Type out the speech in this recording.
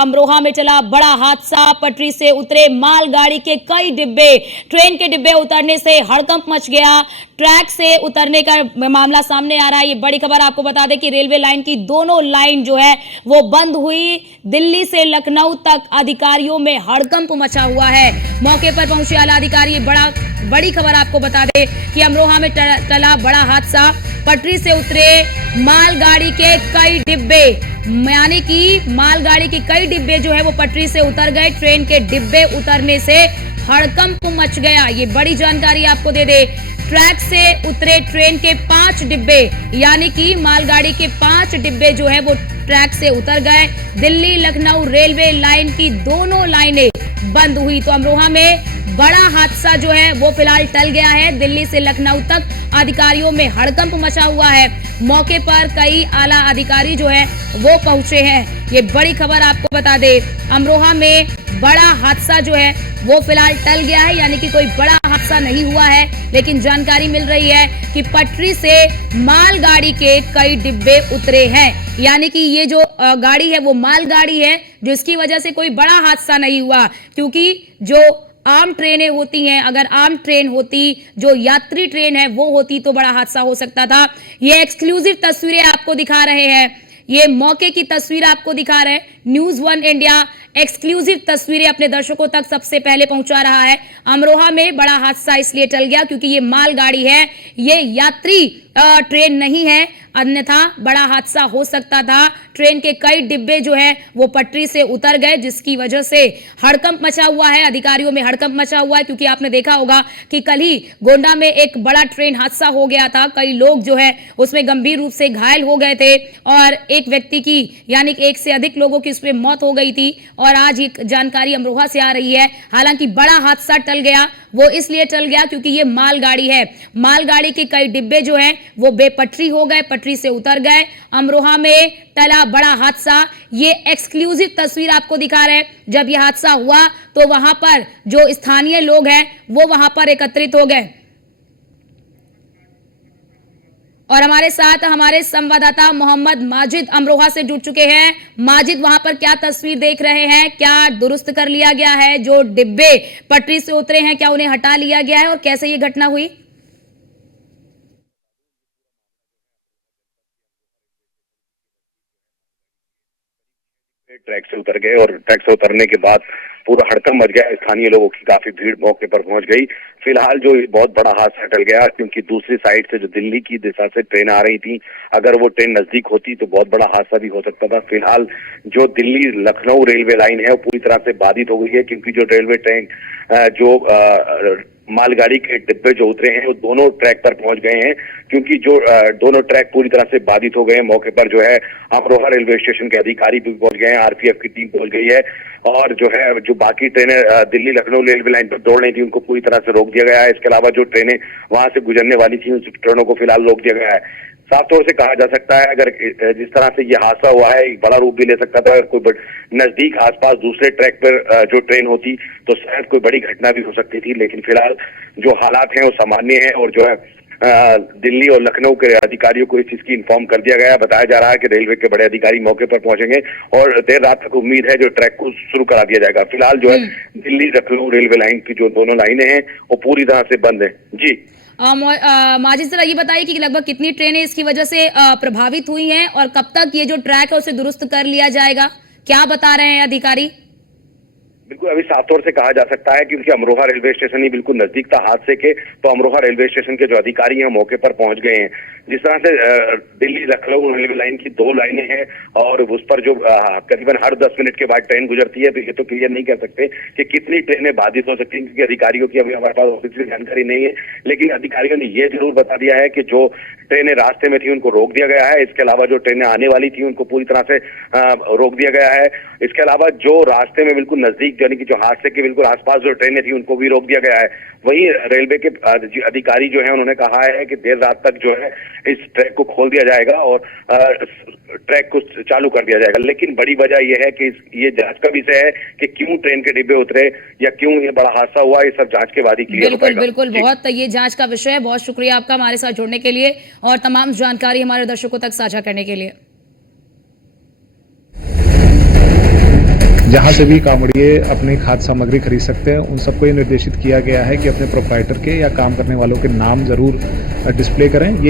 अमरोहा में चला बड़ा हादसा। पटरी से उतरे मालगाड़ी के कई डिब्बे, ट्रेन के डिब्बे उतरने से हड़कंप मच गया। ट्रैक से उतरने का मामला सामने आ रहा है। ये बड़ी खबर आपको बता दें कि रेलवे लाइन की दोनों लाइन जो है वो बंद हुई। दिल्ली से लखनऊ तक अधिकारियों में हड़कंप मचा हुआ है। मौके पर पहुंचे आला अधिकारी। बड़ी खबर आपको बता दें कि अमरोहा में टला बड़ा हादसा। पटरी से उतरे मालगाड़ी के कई डिब्बे, यानी कि मालगाड़ी के कई डिब्बे जो है वो पटरी से उतर गए। ट्रेन के डिब्बे उतरने से हड़कंप मच गया। ये बड़ी जानकारी आपको दे दे। ट्रैक से उतरे ट्रेन के 5 डिब्बे, यानी कि मालगाड़ी के 5 डिब्बे जो है वो ट्रैक से उतर गए। दिल्ली लखनऊ रेलवे लाइन की दोनों लाइनें बंद हुई। तो अमरोहा में बड़ा हादसा जो है वो फिलहाल टल गया है। दिल्ली से लखनऊ तक अधिकारियों में हड़कंप मचा हुआ है। मौके पर कई आला अधिकारी जो है वो पहुंचे हैं। ये बड़ी खबर आपको बता दे, अमरोहा में बड़ा हादसा जो है वो फिलहाल टल गया है, यानी कि कोई बड़ा हादसा नहीं हुआ है। लेकिन जानकारी मिल रही है कि पटरी से मालगाड़ी के कई डिब्बे उतरे हैं, यानी कि ये जो गाड़ी है वो मालगाड़ी है, जिसकी वजह से कोई बड़ा हादसा नहीं हुआ। क्योंकि जो आम ट्रेनें होती हैं, अगर आम ट्रेन होती, जो यात्री ट्रेन है वो होती, तो बड़ा हादसा हो सकता था। ये एक्सक्लूसिव तस्वीरें आपको दिखा रहे हैं। ये मौके की तस्वीर आपको दिखा रहे हैं। न्यूज़ 1 इंडिया एक्सक्लूसिव तस्वीरें अपने दर्शकों तक सबसे पहले पहुंचा रहा है। अमरोहा में बड़ा हादसा इसलिए टल गया क्योंकि ये मालगाड़ी है, ये यात्री ट्रेन नहीं है, अन्यथा बड़ा हादसा हो सकता था। ट्रेन के कई डिब्बे जो है वो पटरी से उतर गए, जिसकी वजह से हड़कंप मचा हुआ है। अधिकारियों में हड़कंप मचा हुआ है, क्योंकि आपने देखा होगा कि कल ही गोंडा में एक बड़ा ट्रेन हादसा हो गया था। कई लोग जो है उसमें गंभीर रूप से घायल हो गए थे और एक व्यक्ति की, यानी कि एक से अधिक लोगों की उसमें मौत हो गई थी। और आज एक जानकारी अमरोहा से आ रही है। हालांकि बड़ा हादसा टल गया, वो इसलिए टल गया क्योंकि ये मालगाड़ी है। मालगाड़ी के कई डिब्बे जो हैं वो बेपटरी हो गए, पटरी से उतर गए। अमरोहा में टला बड़ा हादसा। ये एक्सक्लूसिव तस्वीर आपको दिखा रहे हैं। जब ये हादसा हुआ तो वहां पर जो स्थानीय लोग हैं वो वहां पर एकत्रित हो गए। और हमारे साथ हमारे संवाददाता मोहम्मद माजिद अमरोहा से जुड़ चुके हैं। माजिद, वहां पर क्या तस्वीर देख रहे हैं? क्या दुरुस्त कर लिया गया है? जो डिब्बे पटरी से उतरे हैं, क्या उन्हें हटा लिया गया है और कैसे ये घटना हुई? ट्रैक से उतर गए और ट्रैक से उतरने के बाद पूरा हड़कंप मच गया। स्थानीय लोगों की काफी भीड़ मौके पर पहुंच गई। फिलहाल जो बहुत बड़ा हादसा टल गया, क्योंकि दूसरी साइड से जो दिल्ली की दिशा से ट्रेन आ रही थी, अगर वो ट्रेन नजदीक होती तो बहुत बड़ा हादसा भी हो सकता था। फिलहाल जो दिल्ली लखनऊ रेलवे लाइन है वो पूरी तरह से बाधित हो गई है, क्योंकि जो रेलवे ट्रेन जो मालगाड़ी के डिब्बे जो उतरे हैं वो दोनों ट्रैक पर पहुंच गए हैं, क्योंकि जो दोनों ट्रैक पूरी तरह से बाधित हो गए हैं। मौके पर जो है अमरोहा रेलवे स्टेशन के अधिकारी भी पहुंच गए हैं, आरपीएफ की टीम पहुंच गई है। और जो है जो बाकी ट्रेनें दिल्ली लखनऊ रेलवे लाइन पर दौड़ रही थी उनको पूरी तरह से रोक दिया गया है। इसके अलावा जो ट्रेनें वहां से गुजरने वाली थी उन ट्रेनों को फिलहाल रोक दिया गया है। साफ तौर से कहा जा सकता है, अगर जिस तरह से ये हादसा हुआ है एक बड़ा रूप भी ले सकता था। अगर कोई नजदीक आसपास दूसरे ट्रैक पर जो ट्रेन होती तो शायद कोई बड़ी घटना भी हो सकती थी। लेकिन फिलहाल जो हालात हैं वो सामान्य है और जो है दिल्ली और लखनऊ के अधिकारियों को इस चीज की इन्फॉर्म कर दिया गया है। बताया जा रहा है कि रेलवे के बड़े अधिकारी मौके पर पहुंचेंगे और देर रात तक उम्मीद है जो ट्रैक को शुरू करा दिया जाएगा। फिलहाल जो है दिल्ली लखनऊ रेलवे लाइन की जो दोनों लाइनें हैं वो पूरी तरह से बंद है। जी माजिद, जरा ये बताइए कि लगभग कितनी ट्रेनें इसकी वजह से प्रभावित हुई हैं और कब तक ये जो ट्रैक है उसे दुरुस्त कर लिया जाएगा? क्या बता रहे हैं अधिकारी? बिल्कुल अभी साफ तौर से कहा जा सकता है, क्योंकि अमरोहा रेलवे स्टेशन ही बिल्कुल नजदीक था हादसे के, तो अमरोहा रेलवे स्टेशन के जो अधिकारी हैं मौके पर पहुंच गए हैं। जिस तरह से दिल्ली लखनऊ रेलवे लाइन की 2 लाइनें हैं और उस पर जो करीबन हर 10 मिनट के बाद ट्रेन गुजरती है, तो ये तो क्लियर नहीं कर सकते कि कितनी ट्रेनें बाधित हो सकती हैं, क्योंकि अधिकारियों की अभी हमारे पास ऑफिशियल जानकारी नहीं है। लेकिन अधिकारियों ने ये जरूर बता दिया है कि जो ट्रेनें रास्ते में थी उनको रोक दिया गया है। इसके अलावा जो ट्रेनें आने वाली थी उनको पूरी तरह से रोक दिया गया है। इसके अलावा जो रास्ते में बिल्कुल नजदीक, यानी कि जो हादसे के बिल्कुल आसपास जो ट्रेनें थी उनको भी रोक दिया गया है। वहीं रेलवे के अधिकारी जो है उन्होंने कहा है कि देर रात तक जो है इस ट्रैक को खोल दिया जाएगा और ट्रैक को चालू कर दिया जाएगा। लेकिन बड़ी वजह यह है कि ये जांच का विषय है कि क्यों ट्रेन के डिब्बे उतरे या क्यों ये बड़ा हादसा हुआ, ये सब जांच के बाद ही क्लियर हो पाएगा। बिल्कुल, बहुत ये जांच का विषय है। बहुत शुक्रिया आपका हमारे साथ जुड़ने के लिए और तमाम जानकारी हमारे दर्शकों तक साझा करने के लिए। जहाँ से भी कांवड़िए अपनी खाद्य सामग्री खरीद सकते हैं उन सबको ये निर्देशित किया गया है कि अपने प्रोप्राइटर के या काम करने वालों के नाम जरूर डिस्प्ले करें। ये